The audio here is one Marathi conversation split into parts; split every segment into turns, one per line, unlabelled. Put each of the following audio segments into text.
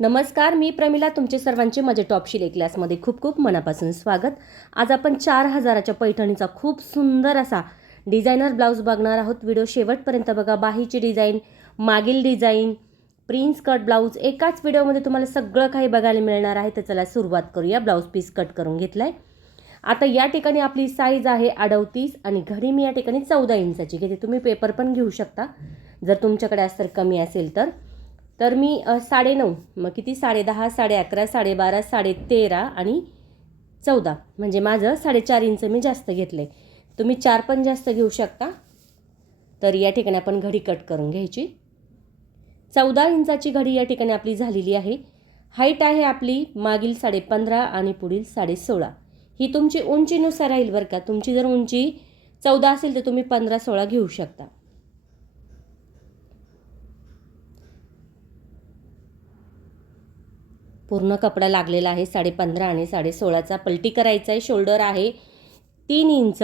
नमस्कार मी प्रमिला तुमचे सर्वांचे माझे टॉपशील एक क्लासमध्ये खूप खूप मनापासून स्वागत. आज आपण चार हजाराच्या पैठणीचा खूप सुंदर असा डिझायनर ब्लाऊज बघणार आहोत. व्हिडिओ शेवटपर्यंत बघा. बाहीची डिझाईन मागील डिझाईन प्रिन्स कट ब्लाऊज एकाच व्हिडिओमध्ये तुम्हाला सगळं काही बघायला मिळणार आहे. तर चला सुरुवात करूया ब्लाऊज पीस कट करून घेतला आहे आता या ठिकाणी आपली साईज आहे अडवतीस आणि घरी मी या ठिकाणी चौदा इंचाची. घेते. तुम्ही पेपर पण घेऊ शकता. जर तुमच्याकडे अस्तर कमी असेल तर. तर मी साडे साडेनऊ मग किती? साडेदहा साडे अकरा साडेबारा साडे तेरा आणि चौदा. म्हणजे माझं साडेचार इंच मी जास्त घेतलं आहे तुम्ही चार पण जास्त घेऊ शकता. तर या ठिकाणी आपण घडी कट करून घ्यायची. चौदा इंचाची घडी या ठिकाणी आपली झालेली आहे. हाईट आहे आपली मागील साडे पंधरा आणि पुढील साडे सोळा ही तुमची उंचीनुसार राहील बरं का. तुमची जर उंची चौदा असेल तर तुम्ही पंधरा सोळा घेऊ शकता. पूर्ण कपडा लागलेला आहे. साडे पंधरा आणि साडे सोळाचा पलटी करायचा आहे. शोल्डर आहे तीन इंच.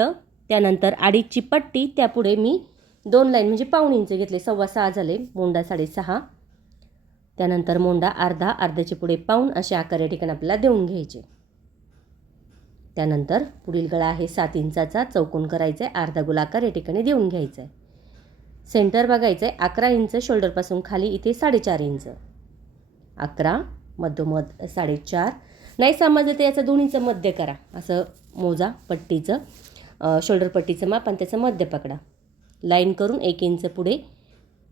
त्यानंतर अडीचची पट्टी. त्यापुढे मी दोन लाईन म्हणजे पाऊण इंच घेतले. सव्वा सहा झाले. मोंडा साडेसहा. त्यानंतर मोंडा अर्धा अर्ध्याचे पुढे पाऊण असे आकार या ठिकाणी आपल्याला देऊन घ्यायचे. त्यानंतर पुढील गळा आहे सात इंचाचा. चौकोन करायचा आहे अर्धा गोलाकार या ठिकाणी देऊन घ्यायचा आहे सेंटर बघायचं आहे अकरा इंच शोल्डरपासून खाली इथे साडेचार इंच. अकरा मधोमध साडेचार. नाही समजलं तर याचं दोन्हीचं मध्य करा. असं मोजा पट्टीचं शोल्डर पट्टीचं माप आणि त्याचं मध्य पकडा. लाईन करून एक इंच पुढे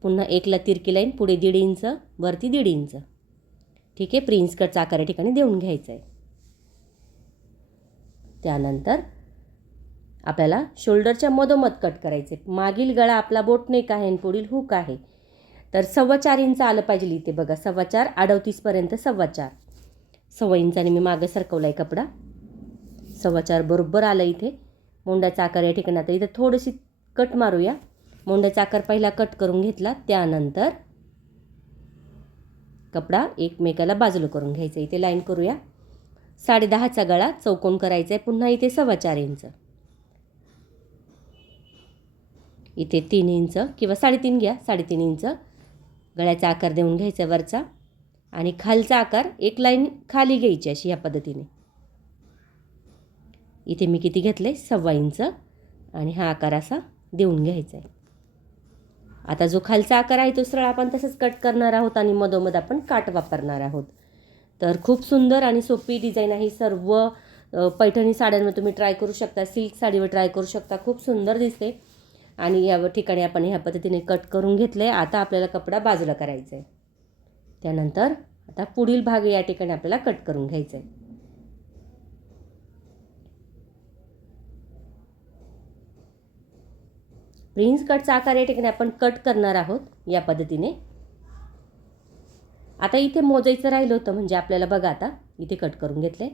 पुन्हा एकला तिरकी लाईन पुढे दीड इंच वरती दीड इंच ठीक आहे? प्रिन्स कट आकार ठिकाणी देऊन घ्यायचं आहे त्यानंतर आपल्याला शोल्डरच्या मधोमध कट करायचे मागील गळा आपला बोटनेक आहे आणि पुढील हुक आहे. तर सव्वा चार इंच आलं पाहिजे इथे बघा. सव्वा चार अडवतीसपर्यंत सव्वा चार सव्वा इंचाने मी मागं सरकवला आहे कपडा. सव्वा चार बरोबर आलं इथे. मोंड्याचा आकार या ठिकाणी आता इथं थोडीशी कट मारूया. मोंड्याचा आकार पहिला कट करून घेतला. त्यानंतर कपडा एकमेकाला बाजूला करून घ्यायचा. इथे लाईन करूया. साडेदहाचा गळा चौकोन करायचा आहे पुन्हा इथे सव्वा चार इंच इथे तीन इंच किंवा साडेतीन घ्या. साडेतीन इंच गळ्याचा आकार देऊन घ्यायचा वरचा आणि खालचा आकार एक लाईन खाली घ्यायची अशी ह्या पद्धतीने. इथे मी किती घेतले सव्वा इंच आणि हा आकार असा देऊन घ्यायचा आहे आता जो खालचा आकार आहे तो सरळ आपण तसंच कट करणार आहोत आणि मधोमध आपण काट वापरणार आहोत. तर खूप सुंदर आणि सोपी डिझाईन आहे. सर्व पैठणी साड्यांवर तुम्ही ट्राय करू शकता सिल्क साडीवर ट्राय करू शकता. खूप सुंदर दिसते. आणि या ठिकाणी आपण ह्या पद्धतीने कट करून घेतलं आहे आता आपल्याला कपडा बाजूला करायचा आहे त्यानंतर आता पुढील भाग या ठिकाणी आपल्याला कट करून घ्यायचा आहे प्रिन्स कटचा आकार या ठिकाणी आपण कट करणार आहोत या पद्धतीने. आता इथे मोजायचं राहिलं होतं म्हणजे आपल्याला बघा आता इथे कट करून घेतले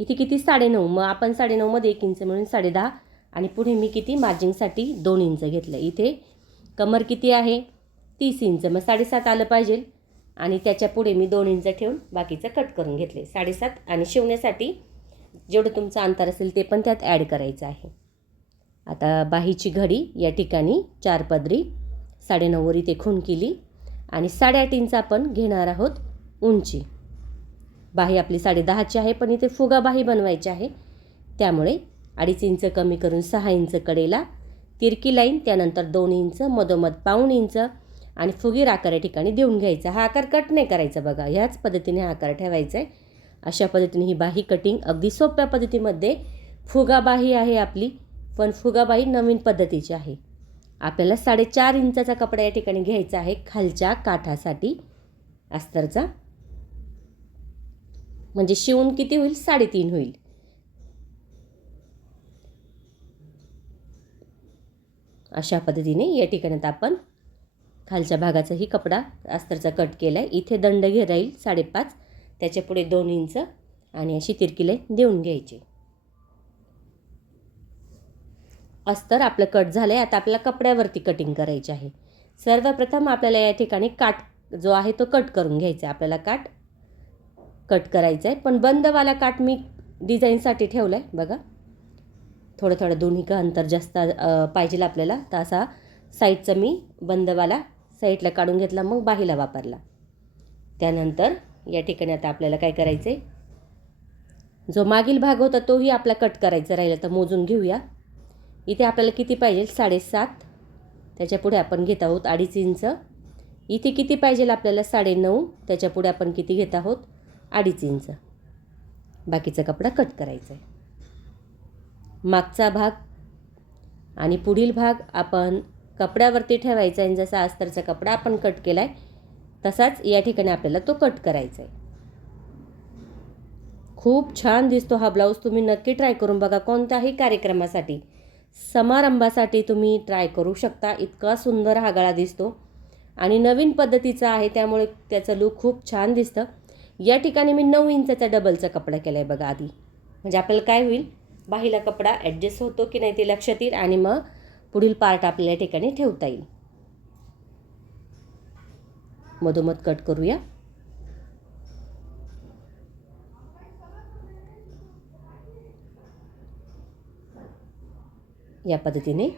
इथे किती? साडेनऊ. मग आपण साडेनऊमध्ये एक इंच म्हणून साडेदहा आणि पुढे मी किती? मार्जिंगसाठी दोन इंच घेतलं. इथे कमर किती आहे? तीस इंच. मग साडेसात आलं पाहिजे. आणि त्याच्या पुढे मी दोन इंच ठेवून बाकीचं कट करून घेतले. साडेसात आणि शिवण्यासाठी जेवढं तुमचं अंतर असेल ते पण त्यात ॲड करायचं आहे. आता बाहीची घडी या ठिकाणी चार पदरी साडेनऊवर इथे खून केली. आणि साडेआठ इंच आपण घेणार आहोत उंची. बाही आपली साडेदहाची आहे पण इथे फुगा बाही बनवायची आहे. त्यामुळे अडीच इंच कमी करून सहा इंच कडेला तिरकी लाईन त्यानंतर दोन इंच मधोमध पाऊण इंच आणि फुगीर आकार या ठिकाणी देऊन घ्यायचा. हा आकार कट नाही करायचा बघा. ह्याच पद्धतीने हा आकार ठेवायचा आहे अशा पद्धतीने ही बाही कटिंग अगदी सोप्या पद्धतीमध्ये फुगाबाही आहे आपली पण फुगाबाही नवीन पद्धतीची आहे. आपल्याला साडेचार इंचाचा कपडा या ठिकाणी घ्यायचा आहे खालच्या काठासाठी अस्तरचा. म्हणजे शिवून किती होईल? साडेतीन होईल. अशा पद्धतीने या ठिकाणी आपण खालच्या भागाचाही कपडा अस्तरचा कट केला आहे इथे दंड घे राहील साडेपाच. त्याच्या पुढे दोन इंच आणि अशी तिरकिले देऊन घ्यायची. अस्तर आपलं कट झालं आहे आता आपल्याला कपड्यावरती कटिंग करायची आहे. सर्वप्रथम आपल्याला या ठिकाणी काट जो आहे तो कट करून घ्यायचा आहे. आपल्याला काट कट करायचा आहे पण बंदवाला काट मी डिझाईनसाठी ठेवला आहे बघा. थोडं थोडं दोन्ही का अंतर जास्त अ, पाहिजे आपल्याला तर असा साईडचा मी बंदवाला साईडला काढून घेतला मग बाहीला वापरला. त्यानंतर या ठिकाणी आता आपल्याला काय करायचं आहे जो मागील भाग होता तोही आपला कट करायचा राहिला तर मोजून घेऊया. इथे आपल्याला किती पाहिजे साडेसात. त्याच्यापुढे आपण घेत आहोत अडीच इंच. इथे किती पाहिजे आपल्याला? साडेनऊ. त्याच्यापुढे आपण किती घेत आहोत? अडीच इंच. बाकीचा कपडा कट करायचा आहे मागचा भाग आणि पुढील भाग आपण कपड्यावरती ठेवायचा आहे. जसा अस्तरचा कपडा आपण कट केला आहे तसाच या ठिकाणी आपल्याला तो कट करायचा आहे. खूप छान दिसतो हा ब्लाऊज. तुम्ही नक्की ट्राय करून बघा. कोणत्याही कार्यक्रमासाठी समारंभासाठी तुम्ही ट्राय करू शकता. इतका सुंदर हा गळा दिसतो. आणि नवीन पद्धतीचा आहे त्यामुळे त्याचं लूक खूप छान दिसतं. या ठिकाणी मी नऊ इंचाचा डबलचा कपडा केला आहे बघा आधी. म्हणजे आपल्याला काय होईल? बाहीला कपडा ॲडजस्ट होतो की नाही ते लक्षात येईल आणि मग पुढील पार्ट आपल्या या ठिकाणी ठेवता येईल. मधोमध कट करूया. या पद्धतीने.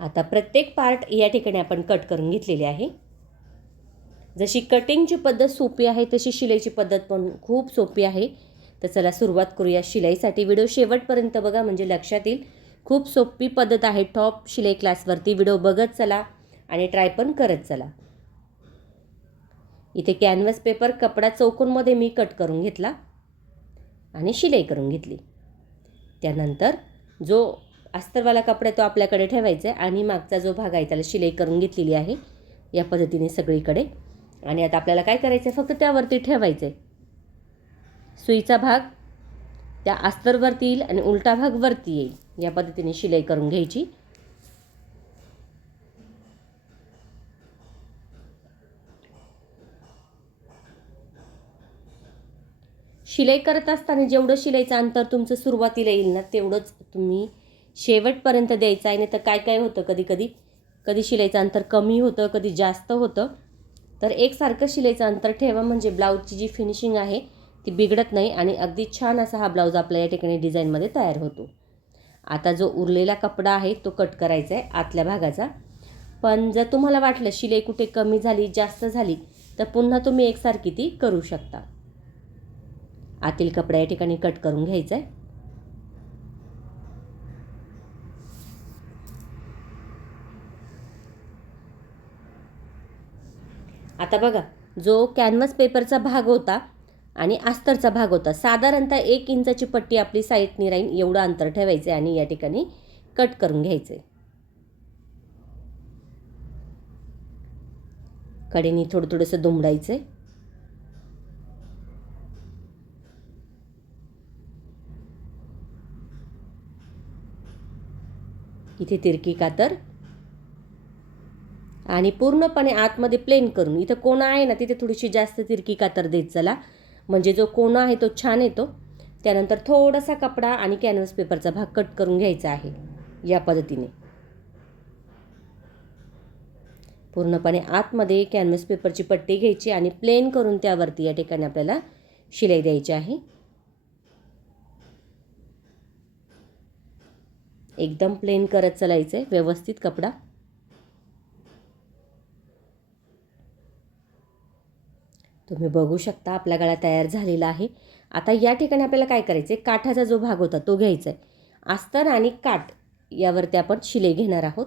आता प्रत्येक पार्ट या ठिकाणी आपण कट करून घेतलेली आहे. जशी कटिंगची पद्धत सोपी आहे तशी शिलाईची पद्धत पण खूप सोपी आहे. तर चला सुरुवात करूया शिलाईसाठी. व्हिडिओ शेवटपर्यंत बघा म्हणजे लक्षात येईल. खूप सोपी पद्धत आहे. टॉप शिलाई क्लासवरती व्हिडिओ बघत चला आणि ट्राय पण करत चला. इथे कॅनव्हस पेपर कपडा चौकोनमध्ये मी कट करून घेतला आणि शिलाई करून घेतली. त्यानंतर जो अस्तरवाला कपडा तो आपल्याकडे ठेवायचा आहे आणि मागचा जो भाग आहे त्याला शिलाई करून घेतलेली आहे. या पद्धतीने सगळीकडे आणि आता आपल्याला काय करायचं आहे फक्त त्यावरती ठेवायचं आहे सुईचा भाग त्या अस्तरवरती येईल आणि उलटा भाग वरती येईल. या पद्धतीने शिलाई करून घ्यायची. शिलाई करत असताना जेवढं शिलाईचं अंतर तुमचं सुरुवातीला येईल ना तेवढंच तुम्ही शेवटपर्यंत द्यायचं आहे. नाही तर काय काय होतं कधी कधी कधी शिलाईचं अंतर कमी होतं कधी जास्त होतं. तर एकसारखं शिलाईचं अंतर ठेवा म्हणजे ब्लाऊजची जी फिनिशिंग आहे ती बिघडत नाही आणि अगदी छान असा हा ब्लाऊज आपल्या या ठिकाणी डिझाईनमध्ये तयार होतो. आता जो उरलेला कपडा आहे तो कट करायचा आहे आतल्या भागाचा. पण जर तुम्हाला वाटलं शिलाई कुठे कमी झाली जास्त झाली तर पुन्हा तुम्ही एकसारखी ती करू शकता. आतील कपडा या ठिकाणी कट करून घ्यायचा आहे. आता बघा जो कॅनव्हस पेपरचा भाग होता आणि अस्तरचा भाग होता साधारणतः एक इंचाची पट्टी आपली साईडनी राहील एवढं अंतर ठेवायचं आहे आणि या ठिकाणी कट करून घ्यायचं. आहे कडेनी थोडं थोडंसं दुमडायचं. आहे इथे तिरकी कातर आणि पूर्णपणे आतमध्ये प्लेन करून इथं कोणा आहे ना तिथे थोडीशी जास्त तिरकी कातर देत चला. म्हणजे जो कोणा आहे तो छान येतो. त्यानंतर थोडासा कपडा आणि कॅनव्हस पेपरचा भाग कट करून घ्यायचा आहे या पद्धतीने. पूर्णपणे आतमध्ये कॅनव्हस पेपरची पट्टी घ्यायची आणि प्लेन करून त्यावरती या ठिकाणी आपल्याला शिलाई द्यायची आहे. एकदम प्लेन करत चालायचं आहे व्यवस्थित कपडा. तुम्ही बघू शकता आपला गळा तयार झालेला आहे. आता या ठिकाणी आपल्याला काय करायचं आहे काठाचा जो भाग होता तो घ्यायचा आहे अस्तर आणि काठ यावरती आपण शिलाई घेणार आहोत.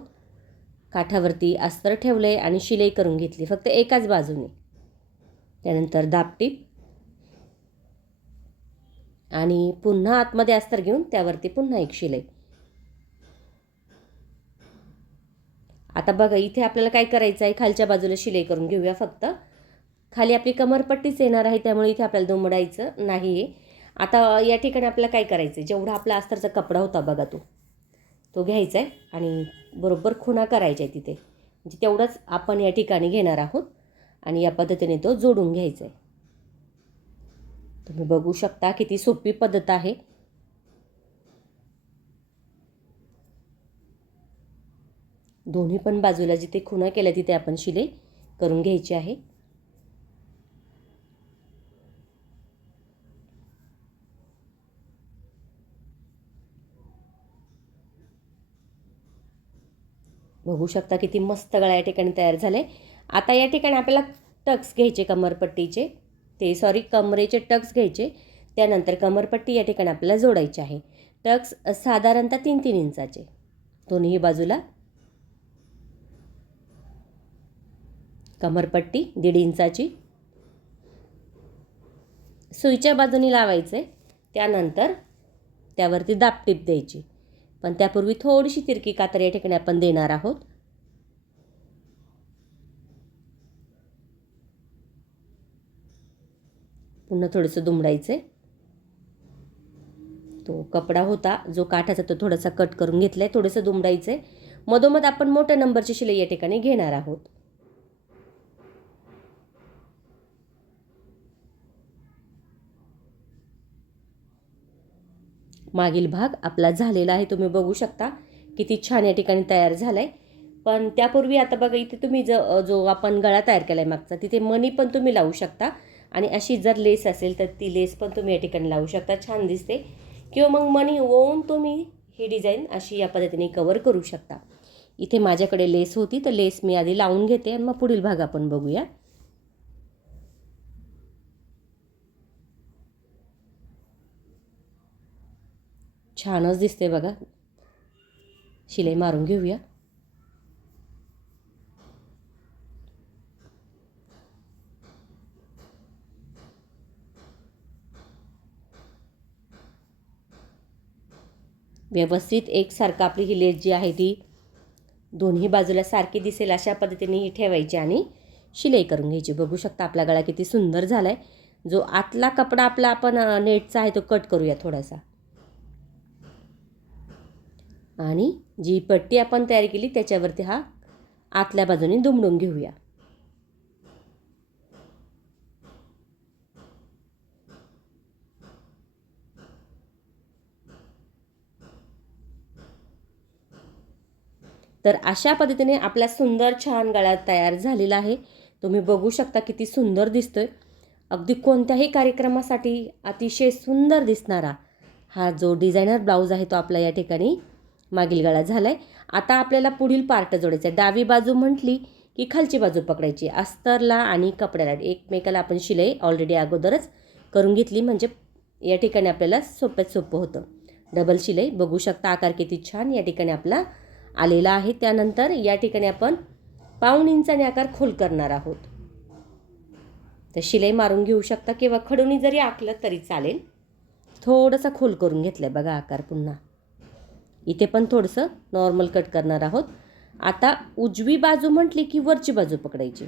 काठावरती अस्तर ठेवलं आहे आणि शिलाई करून घेतली. फक्त एकाच बाजूने. त्यानंतर दापटीप आणि पुन्हा आतमध्ये अस्तर घेऊन त्यावरती पुन्हा एक शिलाई. आता बघा इथे आपल्याला काय करायचं आहे खालच्या बाजूला शिलाई करून घेऊया फक्त. खाली आपली कमरपट्टीच येणार आहे त्यामुळे इथे आपल्याला दुमडायचं नाही आहे आता या ठिकाणी आपल्याला काय करायचं आहे जेवढा आपला अस्तरचा कपडा होता बघा तो. तो घ्यायचा आहे आणि बरोबर खुणा करायच्या आहे तिथे. म्हणजे तेवढंच आपण या ठिकाणी घेणार आहोत आणि या पद्धतीने तो जोडून घ्यायचा आहे तुम्ही बघू शकता किती सोपी पद्धत आहे. दोन्ही पण बाजूला जिथे खुणा केल्या तिथे आपण शिले करून घ्यायची आहे. बघू शकता किती मस्त गळा या ठिकाणी तयार झाले. आता या ठिकाणी आपल्याला टक्स घ्यायचे कमरपट्टीचे. ते सॉरी कमरेचे टक्स घ्यायचे. त्यानंतर कमरपट्टी या ठिकाणी आपल्याला जोडायची आहे. टक्स साधारणतः तीन तीन इंचाचे. दोन्ही बाजूला. कमरपट्टी दीड इंचाची. सुईच्या बाजूनी लावायचे. त्यानंतर त्यावरती दापटीप द्यायची. पण त्यापूर्वी थोडीशी तिरकी कातर या ठिकाणी आपण देणार आहोत. पुन्हा थोडंसं दुमडायचं आहे तो कपडा होता जो काठाचा तो थोडासा कट करून घेतला आहे थोडंसं दुमडायचं आहे मधोमध आपण मोठ्या नंबरची शिलाई या ठिकाणी घेणार आहोत. मागील भाग आपला झालेला आहे तुम्ही बघू शकता. किती छान या ठिकाणी तयार झाला आहे पण त्यापूर्वी आता बघा इथे तुम्ही ज जो आपण गळा तयार केला आहे मागचा तिथे मनी पण तुम्ही लावू शकता. आणि अशी जर लेस असेल तर ती लेस पण तुम्ही या ठिकाणी लावू शकता. छान दिसते. किंवा मग मनी ओवून तुम्ही ही डिझाईन अशी या पद्धतीने कवर करू शकता. इथे माझ्याकडे लेस होती तर लेस मी आधी लावून घेते आणि मग पुढील भाग आपण बघूया. छानच दिसते बघा. शिलाई मारून घेऊया. व्यवस्थित एकसारखं आपली ही लेस जी आहे ती दोन्ही बाजूला सारखी दिसेल अशा पद्धतीने ही ठेवायची आणि शिलाई करून घ्यायची. बघू शकता आपला गळा किती सुंदर झाला आहे जो आतला कपडा आपला आपण नेटचा आहे तो कट करूया थोडासा. आणि जी पट्टी आपण तयार केली त्याच्यावरती हा आतल्या बाजूने दुमडून घेऊया. तर अशा पद्धतीने आपला सुंदर छान गळा तयार झालेला आहे. तुम्ही बघू शकता किती सुंदर दिसतोय. अगदी कोणत्याही कार्यक्रमासाठी अतिशय सुंदर दिसणारा हा जो डिझायनर ब्लाऊज आहे तो आपला या ठिकाणी मागील गळा झाला आहे आता आपल्याला पुढील पार्ट जोडायचा आहे डावी बाजू म्हटली की खालची बाजू पकडायची. अस्तरला आणि कपड्याला. एकमेकाला आपण शिलाई ऑलरेडी अगोदरच करून घेतली. म्हणजे या ठिकाणी आपल्याला सोप्यात सोपं होतं. डबल शिलाई. बघू शकता आकार किती छान या ठिकाणी आपला आलेला आहे. त्यानंतर या ठिकाणी आपण पाऊण इंचाने आकार खोल करणार आहोत. तर शिलाई मारून घेऊ शकता किंवा खडूनी जरी आखलं तरी चालेल. थोडंसं खोल करून घेतलं आहे बघा आकार पुन्हा. इथे पण थोडंसं नॉर्मल कट करणार आहोत. आता उजवी बाजू म्हटली की वरची बाजू पकडायची.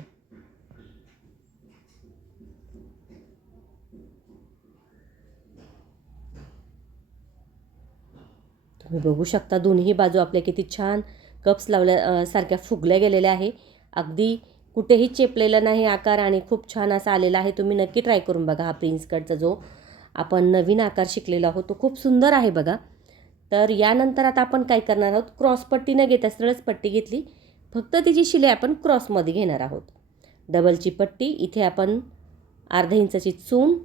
तुम्ही बघू शकता दोन्ही बाजू आपल्या किती छान कप्स लावल्या सारख्या फुगल्या गेलेल्या आहे. अगदी कुठेही चेपलेला नाही आकार आणि खूप छान असा आलेला आहे. तुम्ही नक्की ट्राय करून बघा हा प्रिन्स कटचा जो आपण नवीन आकार शिकलेला आहोत. तो खूप सुंदर आहे बघा. तर यानंतर आता आपण काय करणार आहोत? क्रॉसपट्टी न घेता सरळच पट्टी घेतली. फक्त तिची शिलाई आपण क्रॉसमध्ये घेणार आहोत. डबलची पट्टी इथे आपण अर्धा इंचाची चून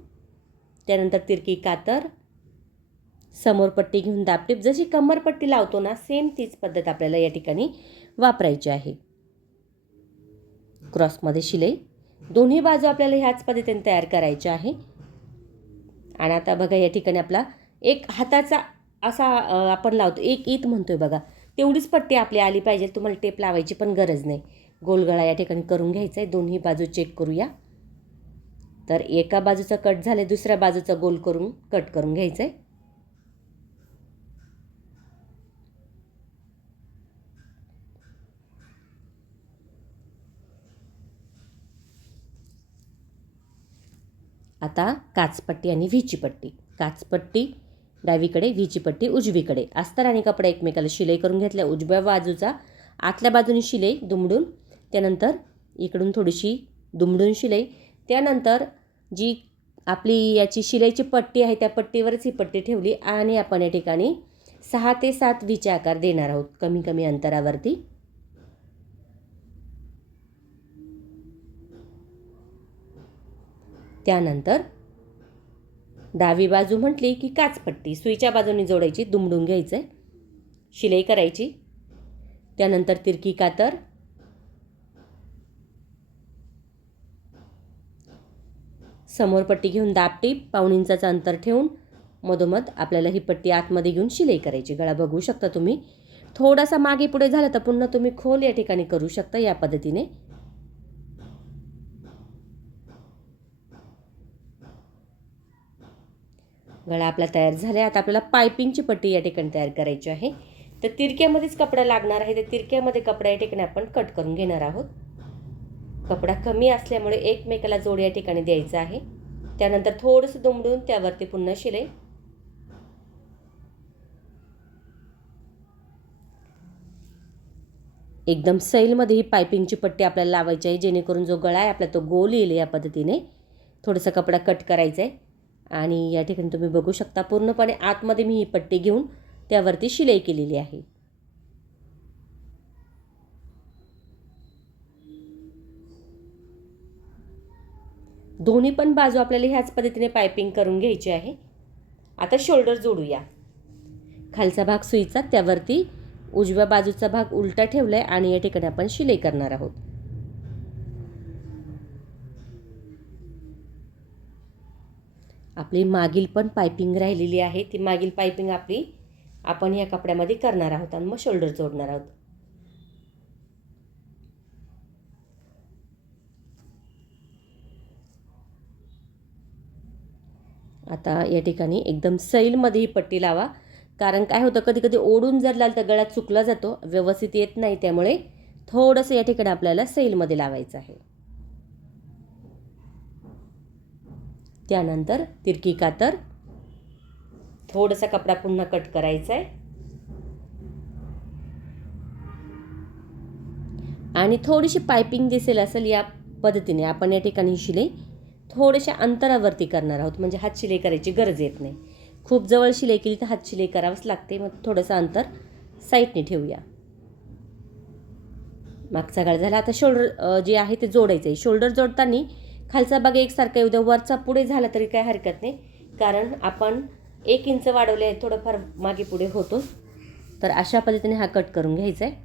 त्यानंतर तिरकी कातर समोर पट्टी घेऊन दापटीप जशी कमरपट्टी लावतो ना सेम तीच पद्धत आपल्याला या ठिकाणी वापरायची आहे. क्रॉसमध्ये शिलाई. दोन्ही बाजू आपल्याला ह्याच पद्धतीने तयार करायच्या आहे. आणि आता बघा या ठिकाणी आपला एक हाताचा असा आपण लावतो. एक ईत आहे बघा तेवढीच पट्टी आपली आली पाहिजे तुम्हाला टेप लावायची पण गरज नाही. गोलगळा या ठिकाणी करून घ्यायचा आहे दोन्ही बाजू चेक करूया. तर एका बाजूचा कट झालं दुसऱ्या बाजूचा गोल करून कट करून घ्यायचं आहे आता काचपट्टी आणि व्हीची पट्टी काचपट्टी डावीकडे व्हीची पट्टी उजवीकडे. अस्तर आणि कपडा एकमेकाला शिलाई करून घेतल्या. उजव्या बाजूचा आतल्या बाजूने शिलाई दुमडून त्यानंतर इकडून थोडीशी दुमडून शिलाई. त्यानंतर जी आपली याची शिलाईची पट्टी आहे त्या पट्टीवरच ही पट्टी ठेवली आणि आपण या ठिकाणी सहा ते सात व्हीचे आकार देणार आहोत. कमी कमी अंतरावरती. त्यानंतर डावी बाजू म्हटली की काचपट्टी सुईच्या बाजूने जोडायची दुमडून घ्यायचं आहे शिलाई करायची. त्यानंतर तिरकी कातर. समोर पट्टी घेऊन दापटी पाऊण इंचाचं अंतर ठेवून मधोमध आपल्याला ही पट्टी आतमध्ये घेऊन शिलाई करायची. गळा बघू शकता तुम्ही. थोडासा मागे पुढे झाला तर पुन्हा तुम्ही खोल या ठिकाणी करू शकता या पद्धतीने. गळा आपला तयार झाला आहे आता आपल्याला पायपिंगची पट्टी या ठिकाणी तयार करायची आहे. तर तिरक्यामध्येच कपडा लागणार आहे. तर तिरक्यामध्ये कपडा या ठिकाणी आपण कट करून घेणार आहोत. कपडा कमी असल्यामुळे एकमेकाला जोड या ठिकाणी द्यायचा आहे. त्यानंतर थोडंसं दुमडून त्यावरती पुन्हा शिलाई. एकदम सैलमध्ये ही पायपिंगची पट्टी आपल्याला लावायची आहे. जेणेकरून जो गळा आहे आपला तो गोल येईल या पद्धतीने. थोडासा कपडा कट करायचा आहे. आणि या ठिकाणी तुम्ही बघू शकता पूर्णपणे आतमध्ये मी ही पट्टी घेऊन त्यावरती शिलाई केलेली आहे. दोन्ही पण बाजू आपल्याला ह्याच पद्धतीने पायपिंग करून घ्यायची आहे. आता शोल्डर जोडूया. खालचा भाग सुईचा त्यावरती उजव्या बाजूचा भाग उलटा ठेवला आहे आणि या ठिकाणी आपण शिलाई करणार आहोत. आपली मागील पण पायपिंग राहिलेली आहे. ती मागील पायपिंग आपली आपण या कपड्यामध्ये करणार आहोत आणि मग शोल्डर जोडणार आहोत. आता या ठिकाणी एकदम सैलमध्ये ही पट्टी लावा. कारण काय होतं कधी कधी ओढून जर लाल तर गळ्यात चुकला जातो व्यवस्थित येत नाही त्यामुळे थोडंसं या ठिकाणी आपल्याला सैलमध्ये लावायचं आहे. त्यानंतर तिरकी कातर थोडासा कपडा पुन्हा कट करायचा आहे आणि थोडीशी पायपिंग दिसेल असेल या पद्धतीने आपण या ठिकाणी शिलाई थोड्याशा अंतरावरती करणार आहोत म्हणजे हात शिलाई करायची गरज येत नाही. खूप जवळ शिलाई केली तर हात शिलाई करावंच लागते मग थोडंसं अंतर साईडने ठेवूया. मागचा गाळ झाला. आता शोल्डर जे आहे ते जोडायचं आहे शोल्डर जोडताना खालचा भाग एकसारखा येऊ द्या वरचा पुढे झाला तरी काय हरकत नाही. कारण आपण एक इंच वाढवले आहे थोडंफार मागे पुढे होतो. तर अशा पद्धतीने हा कट करून घ्यायचा आहे.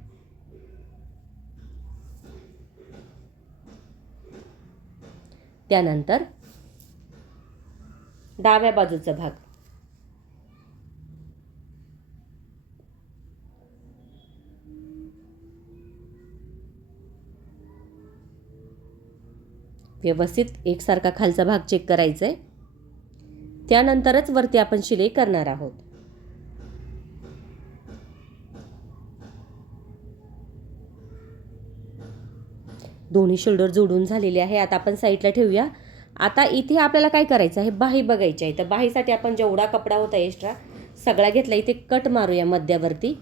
त्यानंतर डाव्या बाजूचा भाग. व्यवस्थित एकसारखा खालचा भाग चेक करायचा आहे त्यानंतरच वरती आपण शिलाई करणार आहोत. दोन्ही शोल्डर जोडून झालेले आहे. आता आपण साईडला ठेवूया. आता इथे आपल्याला काय करायचं आहे? बाही बघायची आहे. तर बाहीसाठी आपण जेवढा कपडा होता एक्स्ट्रा सगळा घेतला. इथे कट मारूया मध्यावरती.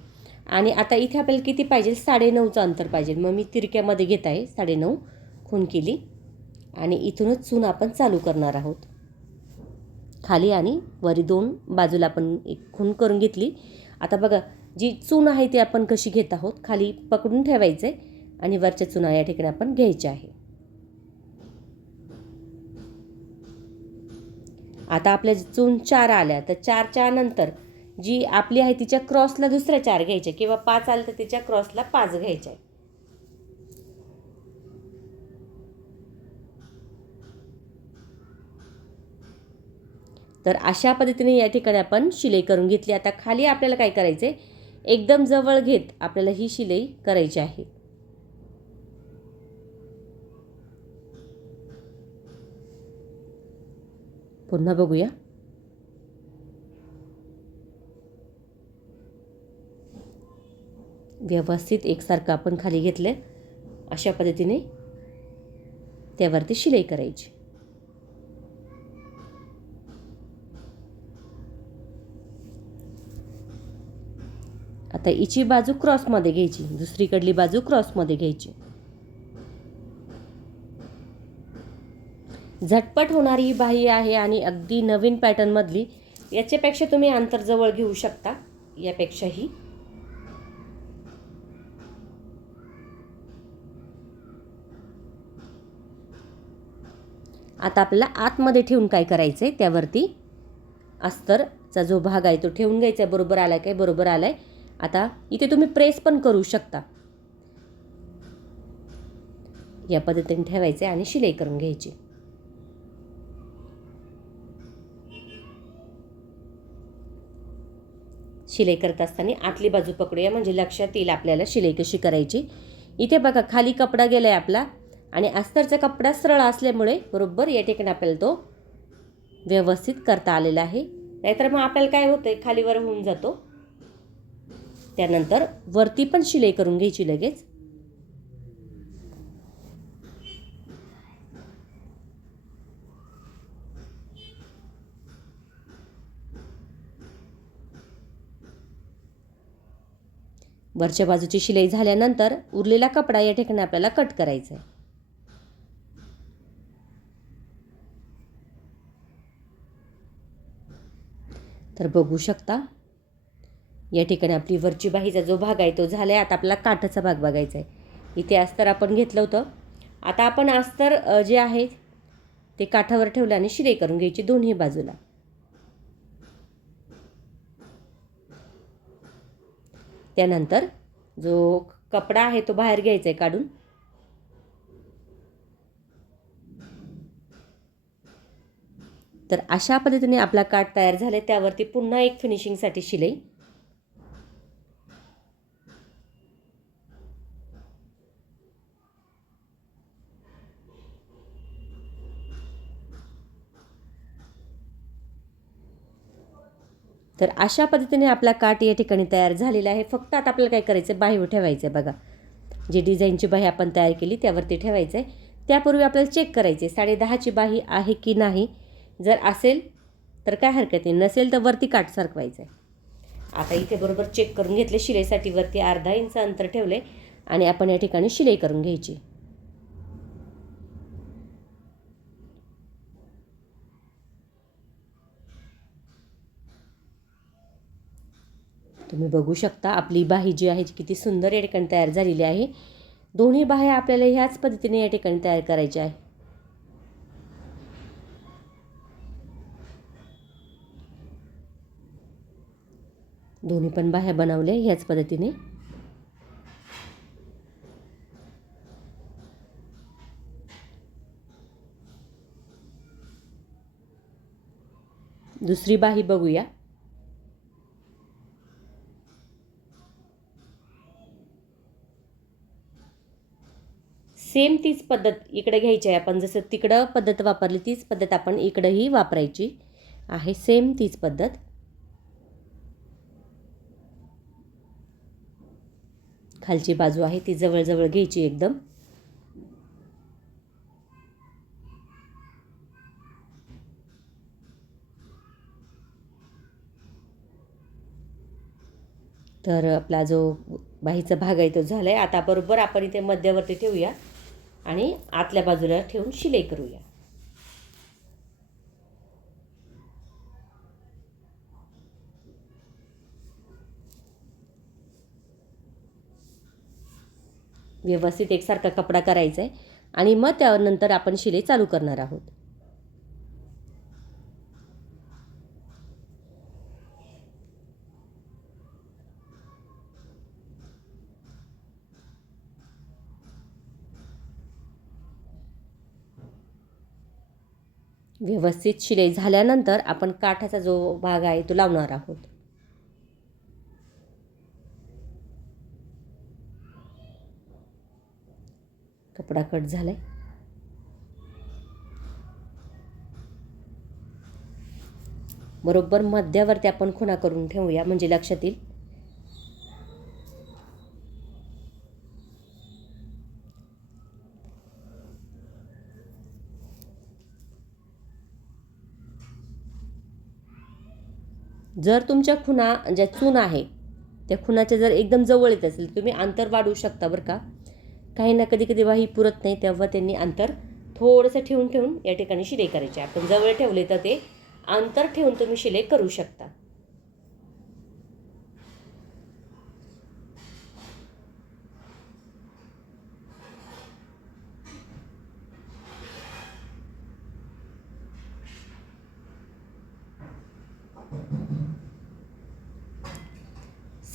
आणि आता इथे आपल्याला किती पाहिजे? साडेनऊचं अंतर पाहिजे. मग मी तिरक्यामध्ये घेत आहे साडेनऊ खून केली आणि इथूनच चून आपण चालू करणार आहोत. खाली आणि वरी दोन बाजूला आपण एक खून करून घेतली. आता बघा जी चून आहे ती आपण कशी घेत आहोत? खाली पकडून ठेवायचं आहे आणि वरच्या चुना या ठिकाणी आपण घ्यायच्या आहे. आता आपल्या चून चार आल्या तर चारच्या नंतर जी आपली आहे तिच्या क्रॉसला दुसऱ्या चार घ्यायच्या किंवा पाच आल्या तर तिच्या क्रॉसला पाच घ्यायच्या आहे. तर अशा पद्धतीने या ठिकाणी आपण शिलाई करून घेतली. आता खाली आपल्याला काय करायचं आहे एकदम जवळ घेत आपल्याला ही शिलाई करायची आहे. पुन्हा बघूया. व्यवस्थित एकसारखं आपण खाली घेतलं. अशा पद्धतीने त्यावरती शिलाई करायची. आता हिची बाजू क्रॉसमध्ये घ्यायची. दुसरीकडली बाजू क्रॉसमध्ये घ्यायची. झटपट होणारी ही बाही आहे आणि अगदी नवीन पॅटर्नमधली याच्यापेक्षा तुम्ही अंतर जवळ घेऊ शकता. यापेक्षाही. आता आपल्याला आतमध्ये ठेवून काय करायचं आहे त्यावरती अस्तरचा जो भाग आहे तो ठेवून घ्यायचा आहे. बरोबर आला आहे काय? बरोबर आला आहे आता इथे तुम्ही प्रेस पण करू शकता. या पद्धतीने ठेवायचे आणि शिलाई करून घ्यायची. शिलाई करत असताना आतली बाजू पकडूया म्हणजे लक्षात येईल आपल्याला शिलाई कशी करायची. इथे बघा खाली कपडा गेला आहे आपला आणि अस्तरचा कपडा सरळ असल्यामुळे बरोबर या ठिकाणी आपल्याला तो व्यवस्थित करता आलेला आहे. नाहीतर मग आपल्याला काय होतं आहे खालीवर होऊन जातो. त्यानंतर वरती पण शिलाई करून घ्यायची लगेच. वरच्या बाजूची शिलाई झाल्यानंतर उरलेला कपडा या ठिकाणी आपल्याला कट करायचा आहे. तर बघू शकता या ठिकाणी आपली वरची बाहीचा जो भाग आहे तो झाला आहे आता आपल्याला काठाचा भाग बघायचा आहे इथे अस्तर आपण घेतलं होतं. आता आपण अस्तर जे आहे ते काठावर ठेवलं आणि शिलाई करून घ्यायची दोन्ही बाजूला. त्यानंतर जो कपडा आहे तो बाहेर घ्यायचा आहे काढून. तर अशा पद्धतीने आपला काठ तयार झाला त्यावरती पुन्हा एक फिनिशिंगसाठी शिलाई. तर अशा पद्धतीने आपला काठ या ठिकाणी तयार झालेला आहे. फक्त आता आपल्याला काय करायचं आहे बाहीवर ठेवायचं आहे बघा. जी डिझाईनची बाही आपण तयार केली त्यावरती ठेवायचं आहे त्यापूर्वी आपल्याला चेक करायचे आहे साडे दहाची बाही आहे की नाही? जर असेल तर काय हरकत नाही. नसेल तर वरती काठ सरकवायचं आहे आता इथे बरोबर चेक करून घेतले शिलाईसाठी वरती अर्धा इंच अंतर ठेवले आणि आपण या ठिकाणी शिलाई करून घ्यायची. तुम्ही बघू शकता. आपली बाही जी आहे ती किती सुंदर या ठिकाणी तयार झालेली आहे. दोन्ही बाह्या आपल्याला ह्याच पद्धतीने या ठिकाणी तयार करायच्या आहे दोन्ही पण बाह्या बनवल्या ह्याच पद्धतीने. दुसरी बाही बघूया. सेम तीच पद्धत इकडे घ्यायची आहे. आपण जसं तिकडं पद्धत वापरली तीच पद्धत आपण इकडंही वापरायची आहे. सेम तीच पद्धत. खालची बाजू आहे ती जवळजवळ घ्यायची एकदम. तर आपला जो बाहीचा भाग आहे तो झाला आहे आता बरोबर आपण इथे मध्यवर्ती ठेवूया. आणि आतल्या बाजूला ठेवून शिलाई करूया. व्यवस्थित एकसारखा कपडा करायचा आहे आणि मग त्यानंतर आपण शिलाई चालू करणार आहोत. व्यवस्थित शिलाई झाल्यानंतर आपण काठाचा जो भाग आहे तो लावणार आहोत. कपडा कट झालाय. बरोबर मध्यावरती आपण खुणा करून ठेवूया म्हणजे लक्षात येईल. जर तुमच्या खुणा ज्या चून आहे त्या खुणाच्या जर एकदम जवळ येत असेल तुम्ही अंतर वाढवू शकता बरं का. काही ना कधी कधी बाही पुरत नाही तेव्हा त्यांनी अंतर थोडंसं ठेवून ठेवून या ठिकाणी शिलाई करायची. आपण जवळ ठेवले तर ते अंतर ठेवून तुम्ही शिलाई करू शकता.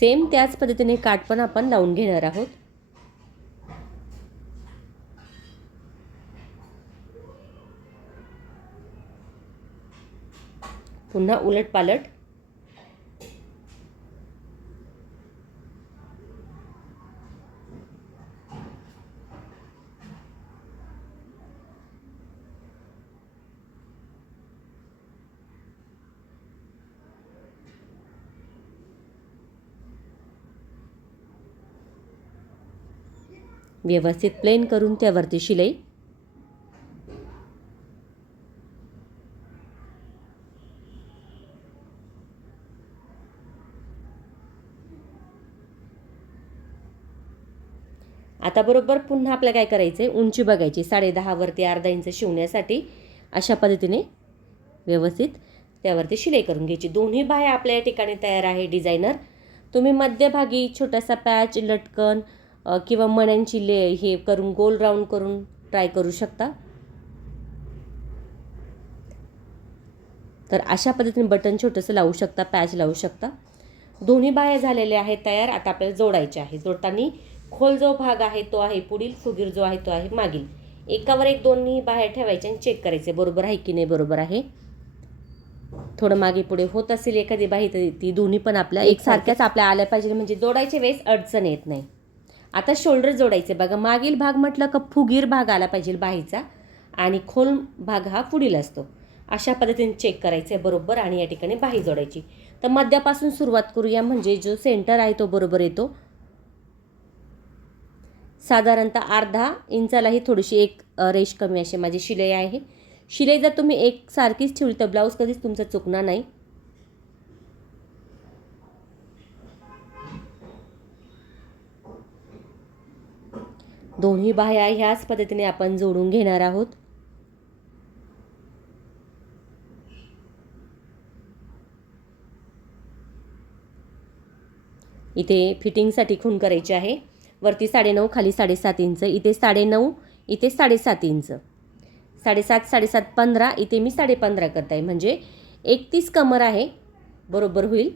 सेम त्याच पद्धतीने काट पण आपण लावून घेणार आहोत. पुन्हा उलट पालट व्यवस्थित प्लेन करून त्यावरती शिलाई. आता बरोबर पुन्हा आपल्याला काय करायचं आहे उंची बघायची. साडे दहावरती अर्धा इंच शिवण्यासाठी अशा पद्धतीने व्यवस्थित त्यावरती शिलाई करून घ्यायची. दोन्ही बाह्या आपल्या या ठिकाणी तयार आहे डिझायनर. तुम्ही मध्यभागी छोटासा पॅच लटकन किंवा मण्यांची ले हे करून गोल राऊंड करून ट्राय करू शकता. तर अशा पद्धतीने बटन छोटंसं लावू शकता पॅच लावू शकता. दोन्ही बाह्या झालेल्या आहेत तयार आता आपल्याला जोडायचे आहे. जोडताना खोल जो भाग आहे तो आहे पुढील फुगीर जो आहे तो आहे मागील. एकावर एक दोन्ही बाहेर ठेवायचे आणि चेक करायचे बरोबर आहे की नाही बरोबर आहे. थोडं मागे पुढे होत असेल एखादी बाही तर ती दोन्ही पण आपल्या एकसारख्याच आपल्या आल्या पाहिजे. म्हणजे जोडायच्या वेळेस अडचण येत नाही. आता शोल्डर जोडायचे. बघा मागील भाग म्हटलं का फुगीर भाग आला पाहिजे बाहीचा आणि खोल भाग हा पुढील असतो. अशा पद्धतीने चेक करायचं आहे बरोबर आणि या ठिकाणी बाही जोडायची. तर मध्यापासून सुरुवात करूया म्हणजे जो सेंटर आहे तो बरोबर येतो. साधारणतः अर्धा इंचालाही थोडीशी एक रेश रेष कमी अशी माझी शिलाई आहे. शिलाई जर तुम्ही एक सारखीच ठेवली तर ब्लाऊज कधीच तुमचा चुकणार नाही. दोन्ही बाह्या ह्याच पद्धतीने आपण जोडून घेणार आहोत. इथे फिटिंगसाठी खून करायची आहे. वरती साडेनऊ खाली साडेसात इंच. इथे साडेनऊ इथे साडेसात इंच. साडेसात साडेसात पंधरा. इथे मी साडेपंधरा करत आहे म्हणजे एकतीस कमर आहे. बरोबर होईल.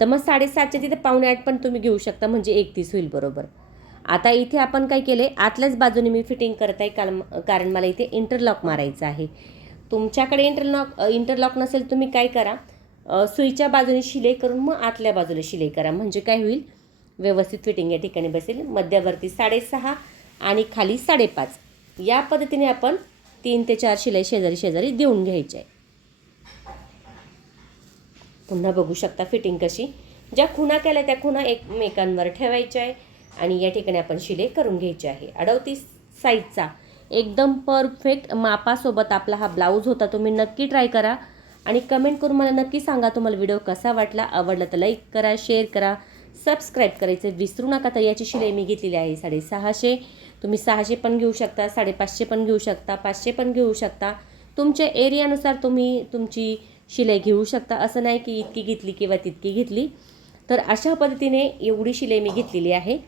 तर मग साडेसातच्या तिथे पावणे आठ पण तुम्ही घेऊ शकता. म्हणजे एकतीस होईल बरोबर. आता इथे आपण काय केले आतल्याच बाजूने मी फिटिंग करत आहे कारण कारण मला इथे इंटरलॉक मारायचं आहे. तुमच्याकडे इंटरलॉक इंटरलॉक नसेल तुम्ही काय करा? सुईच्या बाजूने शिलाई करून मग आतल्या बाजूला शिलाई करा. म्हणजे काय होईल? व्यवस्थित फिटिंग या ठिकाणी बसेल. मध्यावरती साडेसहा आणि खाली साडेपाच. या पद्धतीने आपण तीन ते चार शिलाई शेजारी शेजारी देऊन घ्यायचे आहे पुन्हा बघू शकता फिटिंग कशी. ज्या खुणा केल्या त्या खुणा एकमेकांवर ठेवायच्या आहे आणि या ठिकाणी आपण शिलाई करून घ्यायची आहे. अडवतीस साईजचा एकदम परफेक्ट मापासोबत आपला हा ब्लाऊज होता तुम्ही नक्की ट्राय करा. आणि कमेंट करून मला नक्की सांगा तुम्हाला व्हिडिओ कसा वाटला. आवडला तर लाईक करा शेअर करा. सबस्क्राईब करायचं विसरू नका तर याची शिलाई मी घेतलेली आहे साडेसहाशे. तुम्ही सहाशे पण घेऊ शकता साडेपाचशे पण घेऊ शकता पाचशे पण घेऊ शकता. तुमच्या एरियानुसार तुम्ही तुमची शिलाई घेऊ शकता. असं नाही की इतकी घेतली किंवा तितकी घेतली. तर अशा पद्धतीने एवढी शिलाई मी घेतलेली आहे.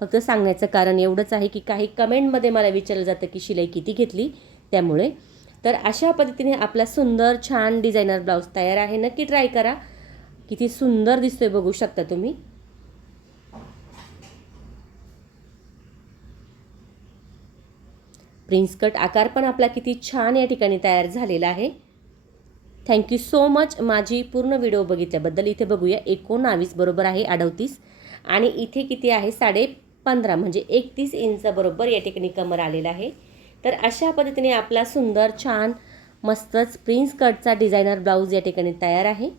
फक्त सांगण्याचं कारण एवढंच आहे की काही कमेंटमध्ये मला विचारलं जातं की शिलाई किती घेतली त्यामुळे. तर अशा पद्धतीने आपला सुंदर छान डिझायनर ब्लाऊज तयार आहे. नक्की ट्राय करा. किती सुंदर दिसतोय बघू शकता तुम्ही. प्रिन्स कट आकार पण आपला किती छान या ठिकाणी तयार झालेला आहे. थँक्यू सो मच माझी पूर्ण व्हिडिओ बघितल्याबद्दल इथे बघूया. एकोणावीस बरोबर आहे अडवतीस आणि इथे किती आहे साडे पंधरा म्हणजे एकतीस इंच बरोबर या ठिकाणी कमर आलेला आहे. तर अशा पद्धतीने आपला सुंदर छान मस्तच प्रिन्स कटचा डिझायनर ब्लाऊज या ठिकाणी तयार आहे.